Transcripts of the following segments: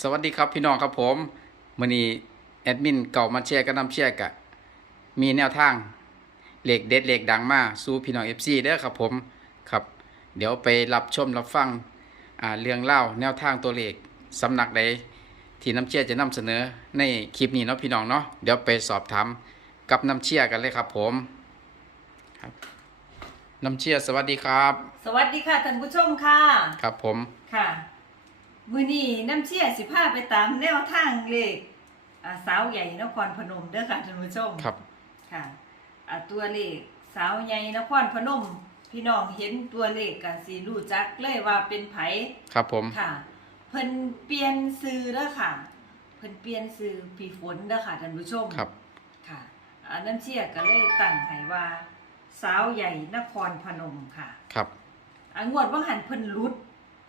สวัสดีครับพี่น้องครับผมมื่อนี้แอดมินเก่ามาแชร์กันนำแชร์กะมีแนวทางเหล็กเด็ดเหล็กดังมาสู่พี่น้อง FC เด้อครับผมครับ เดี๋ยวไปรับชมรับฟังอ่าเรื่องเล่าแนวทางตัวเลขสำนักใดที่น้ำเชี่ยจะนำเสนอในคลิปนี้เนาะพี่น้องเนาะเดี๋ยวไปสอบถามกับน้ำเชี่ยกันเลยครับผมครับน้ำเชี่ยสวัสดีครับ สวัสดีค่ะท่านผู้ชมค่ะ ครับผมค่ะ มือนี้น้ำเชี่ยสิพาไปตามแนวทางเลขอ่าสาวใหญ่นครพนมเด้อค่ะท่านผู้ชมครับ ค่ะอ่าตัวเลขสาวใหญ่นครพนม พี่น้องเห็นตัวเลขกันสิรู้จักเลยว่าเป็นไผครับผม ค่ะ เพิ่นเปลี่ยนซื้อเด้อค่ะ เพิ่นเปลี่ยนซื้อพี่ฝนเด้อค่ะท่านผู้ชม ครับ ค่ะอ่าน้ำเชี่ยก็เลยตั้งให้ว่า สาวใหญ่นครพนมค่ะครับอางวดว่าหันเพิ่นรุด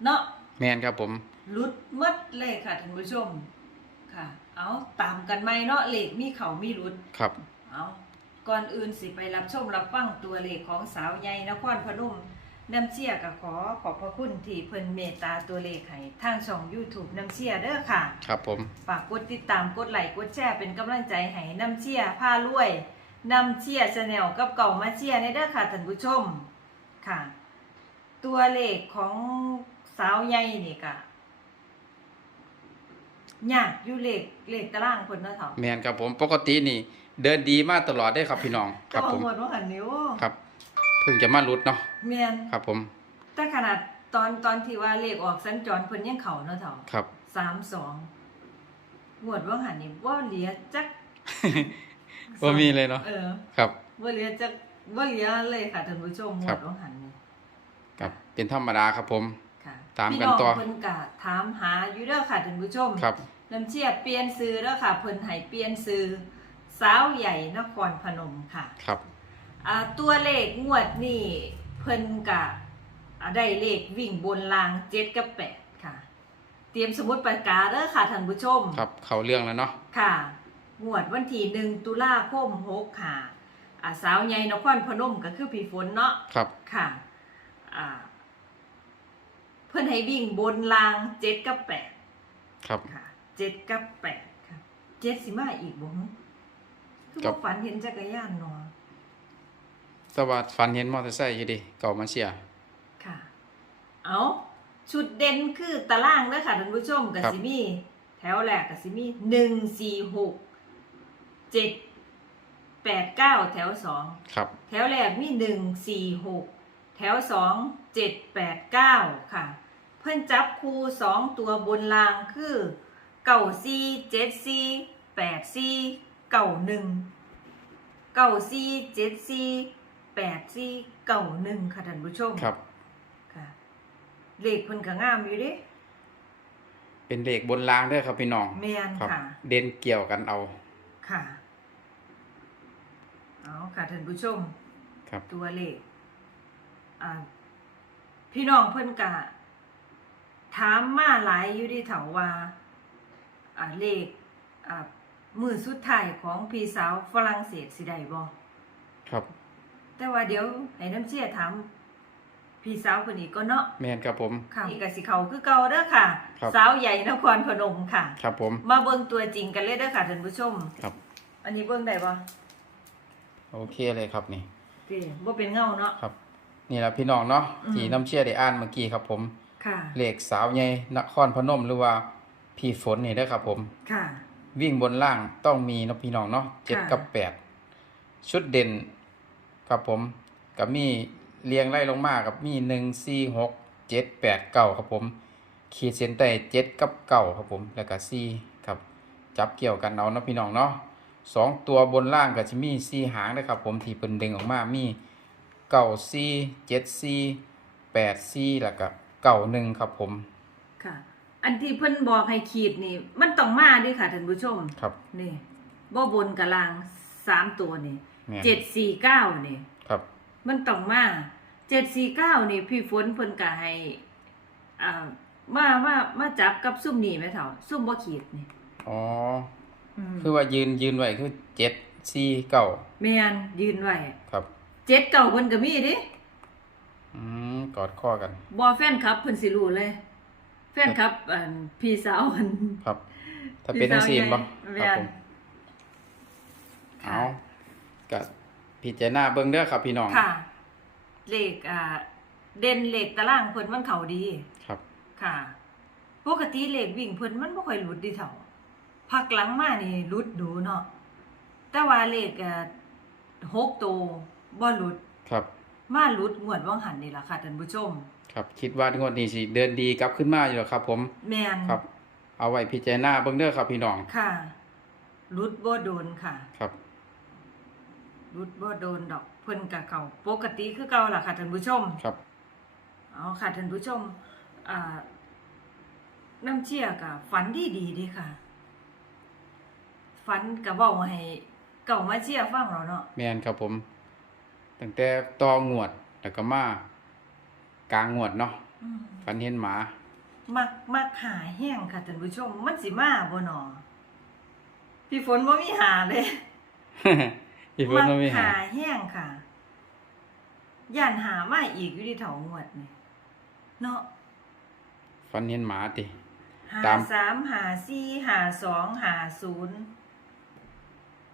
เนาะแมนครับผม รุดหมัดเลยค่ะท่านผู้ชมค่ะ เอาตามกันไหมเนาะเลขมีเขามีรุดครับ เอาก่อนอื่นสิไปรับชมรับฟังตัวเลขของสาวใหญ่นครพนมน้ำเชี่ยก็ขอขอบพระคุณที่เพิ่นเมตตาตัวเลขให้ทางช่อง YouTube น้ำเชี่ยเด้อค่ะ ครับผม ฝากกดติดตามกดไลค์กดแชร์เป็นกำลังใจให้น้ำเชี่ยผ้ารวยน้ำเชี่ยชาแนลกับเก่ามาเชี่ยในเด้อค่ะท่านผู้ชมค่ะ ตัวเลขของสาวใหญ่นี่ก็ ยากอยู่เลขเลขตารางคนเนาะเถาะแมนครับผมปกตินี่ เดินดีมาตลอดได้ครับพี่น้องคก็รับผมหมดว่าหันนิ้วครับเพิ่งจะมารุดเนาะเมียนครับผมแต่ขนาดตอนตอนที่ว่าเลขออกสัญจรเพิ่นยังเข่าเนาะเถาะครับสามสองหมวดว่าหันนี่ว่าเหลียจักว่ามีเลยเนาะเออ ครับ ว่าเหลียจักว่าเหลียเลยค่ะท่านผู้ชมหมครัวบดว่าหันนี่ครับเป็นธรรมดาครับผมค่ะ ตามกันต่อพี่งเพิ่นกะถามหาอยู่เด้อค่ะท่านผู้ชมครับน้ำเชียเปลี่ยนซื้อแล้วค่ะ เพิ่นให้เปลี่ยนซื้อสาวใหญ่นครพนมค่ะครับอ่าตัวเลขงวดนี่เพิ่นกะอ่าได้เลขวิ่งบนรางเจ็ดกับแปดค่ะ เตรียมสมุดปากกาเด้อค่ะท่านผู้ชมครับ เขาเรื่องแล้วเนาะค่ะ งวดวันที่หนึ่งตุลาคมหกค่ะอ่าสาวใหญ่นครพนมก็คือพี่ฝนเนาะครับค่ะอ่า เพิ่นให้วิ่งบนรางเจ็ดกับแปดครับ ค่ะเจ็ดกับแปดค่ะเจ็ดสิมาอีกบ่ฮะคือครัว่าบฝันเห็นจักรยานเนาะสวัสดฟันเห็นมอเตอร์ไซค์อยู่ดิเก่ามาเชียร์ ค่ะ เอาชุดเด่นคือตารางเด้อค่ะท่านผู้ชมกับครับสิมีแถวแรกกับสิมีหนึ่งสี่หกเจ็ดแปดเก้าแถวสอง ครับ แถวแรกมีหนึ่งสี่หกแถวสองเจ็ดแปดเก้าค่ะ เพื่อนจับคู่สองตัวบนรางคือเก่าซีเจ็ดซีแปดซีเก่าหนึ่งเก่าซีเจ็ดซีแปดซีเก่าหนึ่งค่ะท่านผู้ชมครับค่ะเลขเพิ่นก็งามอยู่เดิเป็นเลขบนรางเด้อครับพี่น้องแม่นครับ ค่ะเด่นเกี่ยวกันเอา ค่ะเอาค่ะท่านผู้ชม ครับ ตัวเลขอ่าพี่น้องเพิ่นกะ ถามมาหลายอยู่ที่เถาว่าอ่าเลขอ่ามือสุดท้ายของพี่สาวฝรั่งเศสสิได้บ่ครับ แต่ว่าเดี๋ยวให้น้ำเชี่ยถามพี่สาวคนนี้ก็เนาะแมนครับผมค่ะนี่ก็สิเขาคือเก่าเด้อค่ะครับสาวใหญ่นครพนมค่ะ ครับผม มาเบิ่งตัวจริงกันเลยเด้อค่ะท่านผู้ชม ครับ อันนี้เบิ่งได้บ่โอเคเลยครับนี่ติบ่เป็นเงาเนาะครับ นี่แหละพี่น้องเนาะอืมที่น้ำเชี่ยได้อ่านเมื่อกี้ครับผม ค่ะ เลขสาวใหญ่นครพนมหรือว่าพี่ฝนนี่เด้อครับผม ค่ะ วิ่งบนล่างต้องมีเนาะพี่น้องเนาะเจ็ดค่ะกับแปดชุดเด่นครับผมกับมีเรียงไล่ลงมากับมีหนึ่งสี่หกเจ็ดแปดเก้าครับผม ขีดเส้นใต้เจ็ดกับเก้าครับผมแล้วก็สี่ครับ จับเกี่ยวกันเอาเนาะพี่น้องเนาะสองตัวบนล่างก็จะมีสี่หางนะครับผมที่เป็นดึงออกมามีเก้าสี่เจ็ดสี่แปดสี่แล้วก็ เก้าหนึ่งครับผม ค่ะ อันที่เพิ่นบอกให้ขีดนี่ มันต้องมาเด้วยค่ะท่านผู้ชมครับ นี่บ่บนกับล่างสามตัวนี่แม่นเจ็ดสี่เก้านี่ ครับ มันต้องมาเจ็ดสี่เก้านี่พี่ฝนเพิ่นก็ให้อ่ามามามาจับกับซุ่มนี่ไหมเถ่าซุ่มบ่ขีดนี่อ๋ออืมคือว่ายืนยืนไว้คือเจ็ดสี่เก้าแม่นยืนไว้ครับ เจ็ดเก้าเพิ่นก็มีเดิ อืมกอดข้อกันบ่แฟนครับเพิ่นสิรู้เลย แฟนครับอันพี่สาวอันครับ ถ้าเป็นจังซี่บ่พี่คสาวใหญ่รับผมค่ะเอาก็พิจารณาเบิ่งเด้อครับพี่น้อง ค่ะ เลขอ่า เด่นเลขตารางเพิ่นมันเข้าดี ครับ ค่ะปกติเลขวิ่งเพิ่นมันบ่ค่อยหลุดดีเท่าพักหลังมานี่หลุดดูเนาะแต่ว่าเลขอ่าหกตัวบ่หลุด ครับ มาหลุดงวดว่างหันนี่ล่ะค่ะท่านผู้ชม ครับคิดว่างวดนี้สิเดินดีกลับขึ้นมาอยู่แล้วครับ ผมแม่นครับ เอาไว้พิจารณาเบิ่งเด้อครับพี่น้องค่ะหลุดบ่โดนค่ะครับรุดบ่โดนดอกเพิ่นกะเก่าปกติคือเก่าล่ะค่ะท่านผู้ชมครับเอาค่ะท่านผู้ชมอ่าน้ำเชี่ยกะฝันดีดีๆเดีค่ะ ฝันกะเว้าให้เก่ามาเชี่ยฟังแล้วเนาะแม่นครับผม ตั้งแต่ต่องวดแล้วก็มากลางงวดเนาะอืมฝันเห็นหมามักมักหาแห้งค่ะท่านผู้ชม มันสิมาบ่หนอพี่ฝนบ่มีหาเลยอีเพิ่นบ่มีหาหาแห้งค่ะย่านหามาอีกอยู่ที่เถางวดนี่เนาะฝันเห็นหมาติ หาตาม สามหาสี่หาสองหาศูนย์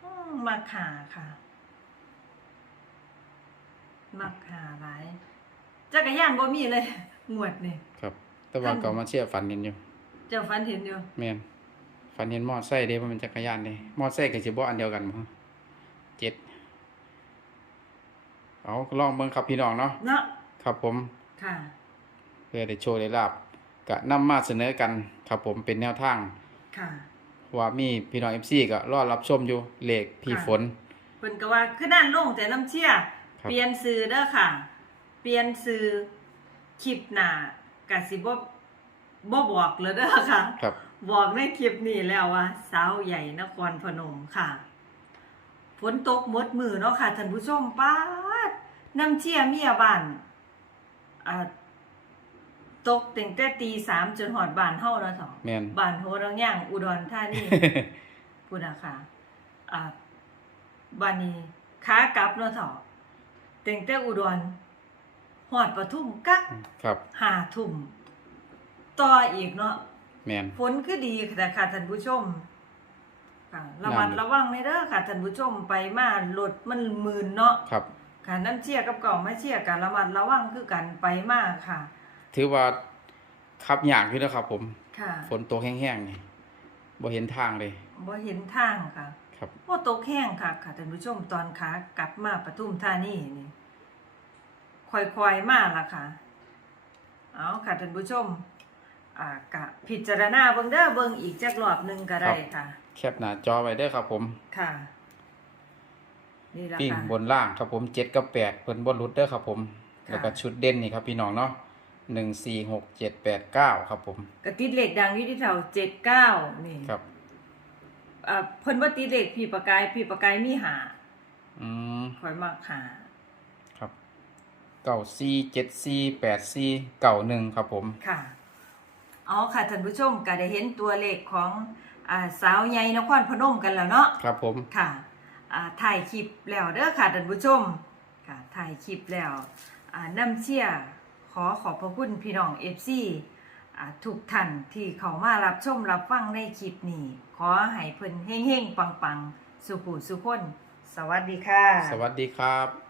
อืมมักหาค่ะ มักหาหลายจักรยานบ่มีเลยงวดนี่ครับ แต่ว่าก็มาเชื่อฝันเห็นอยู่ เจ้าฟันเห็นอยู่แม่นฝันเห็นมอไซค์เด้บ่แมันจักรยานเด้มอไซค์ก็สิบ่อันเดียวกันบ่เจ็ดเอาลองเบิ่งครับพี่น้องเนาะเนาะครับผมค่ะ เพื่อได้โชว์ได้ลาบก็นำมาเสนอกันครับผมเป็นแนวทางค่ะว่ามีพี่น้อง FC ก็รอรับชมอยู่เลขพี่ค่ะฝนเพิ่นก็ว่าคือนั่นลงแต่น้ำเชี่ย ครับ เปลี่ยนซื้อเด้อค่ะ เปลี่ยนซื้อคลิปหน้ากะสิบ่บ่บอกเลยเด้อค่ะ ครับ บอกในคลิปนี้แล้วว่าสาวใหญ่นครพนมค่ะฝนตกหมดมือเนาะค่ะท่านผู้ชมป้าดน้ำเชี่ยเมียบ้านอ่าตกตั้งแต่ตีสามจนหอดบ้านเฮาแล้วเถอะแม่น บ้านโหรังย่างอุดรธานี พูดนะค่ะอ่าบ้านนี้ขากลับเนาะเถอะ ตั้งแต่อุดรหอดปทุมกักครับหาทุ่มต่ออีกเนาะแม่นฝนคือดีแต่ค่ะท่านผู้ชมค่ะระมัดนั่นระวังในเด้อค่ะท่านผู้ชมไปมารถมันมืนเนาะครับค่ะน้ำเชี่ยกับเก่าไม่เชี่ยกันระมัดระวังคือกันไปมากค่ะ ถือว่าขับยากอยู่นะครับ ผมค่ะฝนตกแห้งๆนี่บ่เห็นทางเลยบ่เห็นทางค่ะครับว่าตกแห้งค่ะค่ะท่านผู้ชมตอนขากลับมาปทุมธานีนี่ ค่อยๆมาล่ะค่ะ เอาค่ะท่านผู้ชมอ่ากะพิจารณาเบิ่งเด้อเบิ่งอีกจักรอบหนึงก็ได้ค่ะ แคปหน้าจอไว้เด้อครับผมค่ะ นี่ละปิ้งค่ะ บนล่างครับผมเจ็ดกับแปดเพิ่นบ่หลุดเด้อครับผม ค่ะ แล้วก็ชุดเด่นนี่ครับพี่น้องเนาะหนึ่งสี่หกเจ็ดแปดเก้าครับผมกระติดเหล็กดังอยู่ที่แถวเจ็ดเก้านี่ครับอ่าเพิ่นว่าติดเหล็กพี่ประกายพี่ประกายมีหาอืม คอยมักหาครับ เก้าสี่เจ็ดสี่แปดสี่เก้าหนึ่งครับผม ค่ะ อ๋อค่ะท่านผู้ชมก็ได้เห็นตัวเลขของอ่าสาวใหญ่นครพนมกันแล้วเนาะ ครับผม ค่ะอ่าถ่ายคลิปแล้วเด้อค่ะท่านผู้ชม ค่ะถ่ายคลิปแล้วอ่านำเชียร์ขอขอบพระคุณพี่น้อง FC อ่าทุกท่านที่เขามารับชมรับฟังในคลิปนี้ ขอให้เพิ่นเฮงๆ ปังๆ สุขุสุขคน สวัสดีค่ะ สวัสดีครับ